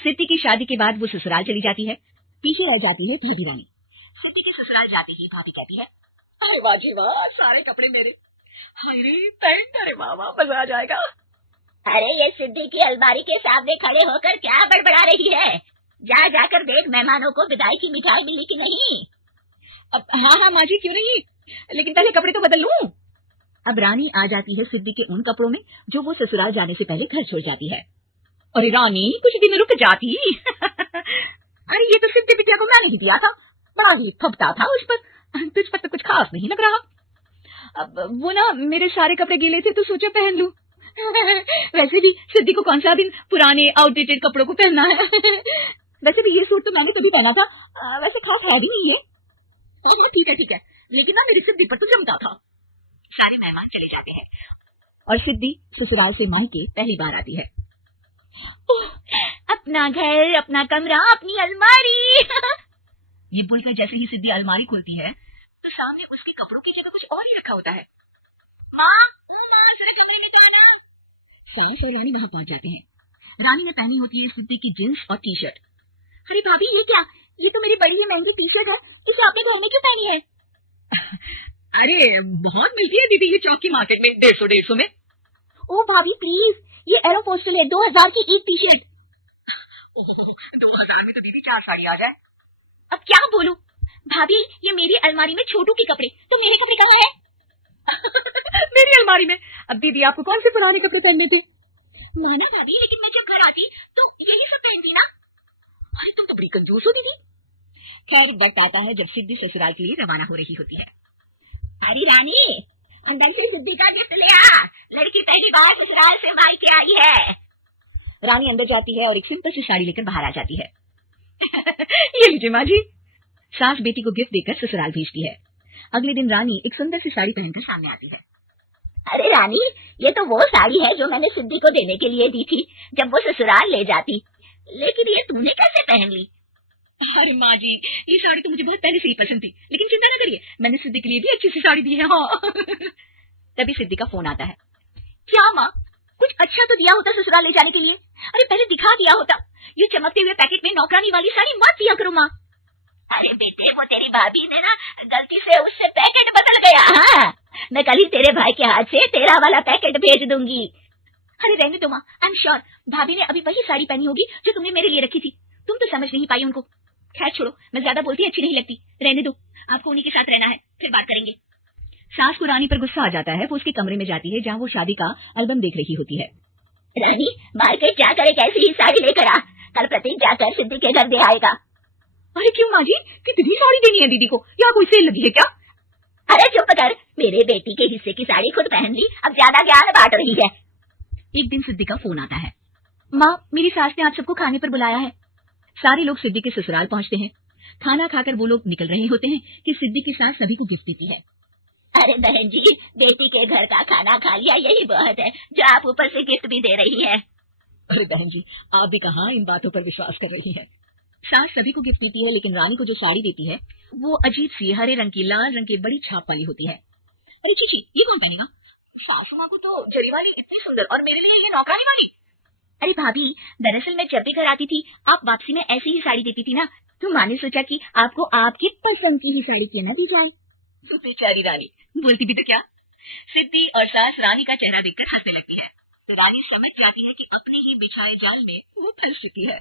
सिद्धि की शादी के बाद वो ससुराल चली जाती है। पीछे रह जाती है भाभी रानी। सिद्धि के ससुराल जाते ही भाभी कहती है, अरे वाह जी वाह, सारे कपड़े मेरे। हाय रे पैंट, अरे वाह वाह, मजा आ जाएगा। अरे ये सिद्धि की अलमारी के सामने खड़े होकर क्या बड़बड़ा रही है? जा जाकर देख मेहमानों को विदाई की मिठाई मिली कि नहीं। अब हाँ हाँ माँ जी, क्यों नहीं, लेकिन पहले कपड़े तो बदल लूं। अब रानी आ जाती है सिद्धि के उन कपड़ों में जो वो ससुराल जाने से पहले घर छोड़ जाती है। अरे रानी, कुछ दिन रुक जाती। अरे ये तो सिद्धि बिटिया को मैंने ही दिया था, बड़ा ही थपता था उस पर, तुझ पर तो कुछ खास नहीं लग रहा। अब वो ना मेरे सारे कपड़े गीले थे तो सोचा पहन लूं। वैसे भी सिद्धि को कौन सा दिन पुराने आउटडेटेड कपड़ों को पहनना है। वैसे भी ये सूट तो मैंने कभी पहना था, वैसे खास है भी नहीं है। ठीक है, लेकिन ना मेरी सिद्धि पर तो जमता था। सारे मेहमान चले जाते हैं और सिद्धि ससुराल से मायके पहली बार आती है। अपना घर, अपना कमरा, अपनी अलमारी। ये बोलकर जैसे ही सिद्धि अलमारी खोलती है तो सामने उसके कपड़ों की जगह कुछ और ही रखा होता है। माँ, जरा कमरे में तो आना। सास और रानी वहां पहुंच जाते हैं। रानी ने पहनी होती है सिद्धि की जींस और टी शर्ट। अरे भाभी, ये क्या? ये तो मेरी बड़ी ही महंगी टी शर्ट है, इसे आपने घर में क्यों पहनी है? अरे बहुत मिलती है दीदी ये चौक की मार्केट में, 150 में। ओ भाभी प्लीज, ये एरोपोस्टल है, 2000 की एक टी शर्ट। 2000 में तो दीदी 4 साड़ी आ जाए। अब क्या बोलूं भाभी, ये मेरी अलमारी में छोटू के कपड़े, तो मेरे कपड़े कहाँ है? मेरी अलमारी में? अब दीदी आपको कौन से पुराने कपड़े पहनने थे? माना भाभी, लेकिन मैं जब घर आती तो यही सब पहनती ना। तुम तो बड़ी कंजूस हो दीदी। खैर वक्त आता है जब सिद्धि ससुराल के लिए रवाना हो रही होती है। अरे रानी, अंदर से सिद्धि का गिफ्ट ले आ, लड़की पहली बार ससुराल से मायके आई है। रानी अंदर जाती है और एक सिंपल सी साड़ी लेकर बाहर आ जाती है। ये लीजिए माँ जी। सास बेटी को गिफ्ट देकर ससुराल भेजती है। अगले दिन रानी एक सुंदर सी साड़ी पहनकर सामने आती है। अरे रानी, ये तो वो साड़ी है जो मैंने सिद्धि को देने के लिए दी थी जब वो ससुराल ले जाती, लेकिन ये तूने कैसे पहन ली? अरे माँ जी, ये साड़ी तो मुझे बहुत पहले से ही पसंद थी, लेकिन चिंता न करिए, मैंने सिद्धि के लिए भी अच्छी सी साड़ी दी है। हाँ। तभी सिद्धि का फोन आता है। क्या माँ, कुछ अच्छा तो दिया होता ससुराल ले जाने के लिए, अरे पहले दिखा दिया होता। ये चमकते हुए पैकेट में नौकरानी वाली साड़ी मत दिया करो माँ। अरे बेटे, वो तेरी भाभी ने ना गलती से उससे पैकेट बदल गया। हाँ, मैं कल ही तेरे भाई के हाथ से तेरा वाला पैकेट भेज दूंगी। अरे रहने दो माँ, आई एम श्योर भाभी ने अभी वही साड़ी पहनी होगी जो तुमने मेरे लिए रखी थी, तुम तो समझ नहीं पाई उनको। खैर छोड़ो, मैं ज्यादा बोलती अच्छी नहीं लगती, रहने दो, आपको उन्हीं के साथ रहना है, फिर बात करेंगे। सास को रानी पर गुस्सा आ जाता है। वो उसके कमरे में जाती है जहाँ वो शादी का एल्बम देख रही होती है। रानी, मार्केट जाकर एक ऐसी ही साड़ी लेकर आ, कल प्रतीक जाकर सिद्धि के घर दे आएगा। अरे क्यों माँ जी, कितनी साड़ी देनी है दीदी को, या कोई सेल लगी है क्या? अरे चुप कर, मेरे बेटी के हिस्से की साड़ी खुद पहन ली, अब ज्यादा ज्ञान बांट रही है। एक दिन सिद्धि का फोन आता है। माँ, मेरी सास ने आप सबको खाने पर बुलाया है। सारे लोग सिद्धि के ससुराल पहुंचते हैं। खाना खाकर वो लोग निकल रहे होते हैं कि सिद्धि की सास सभी को गिफ्ट देती है। अरे बहन जी, बेटी के घर का खाना खा लिया, यही बहुत है जो आप ऊपर से गिफ्ट भी दे रही है। अरे बहन जी, आप भी कहाँ इन बातों पर विश्वास कर रही हैं। सास सभी को गिफ्ट देती है, लेकिन रानी को जो साड़ी देती है वो अजीब सी हरे रंग की, लाल रंग की बड़ी छाप वाली होती है। अरे चीची, ये कौन पहनेगा? सासू माँ को तो जरी वाली इतनी सुंदर, और मेरे लिए ये नौकरानी वाली। अरे भाभी, दरअसल मैं जब भी घर आती थी आप वापसी में ऐसी ही साड़ी देती थी ना, तो माँ ने सोचा कि आपको आपकी पसंद की ही साड़ी क्यों ना दी जाए। बेचारी रानी, बोलती भी तो क्या। सिद्धि और सास रानी का चेहरा देखकर हंसने लगती है, तो रानी समझ जाती है कि अपने ही बिछाए जाल में वो फंस चुकी है।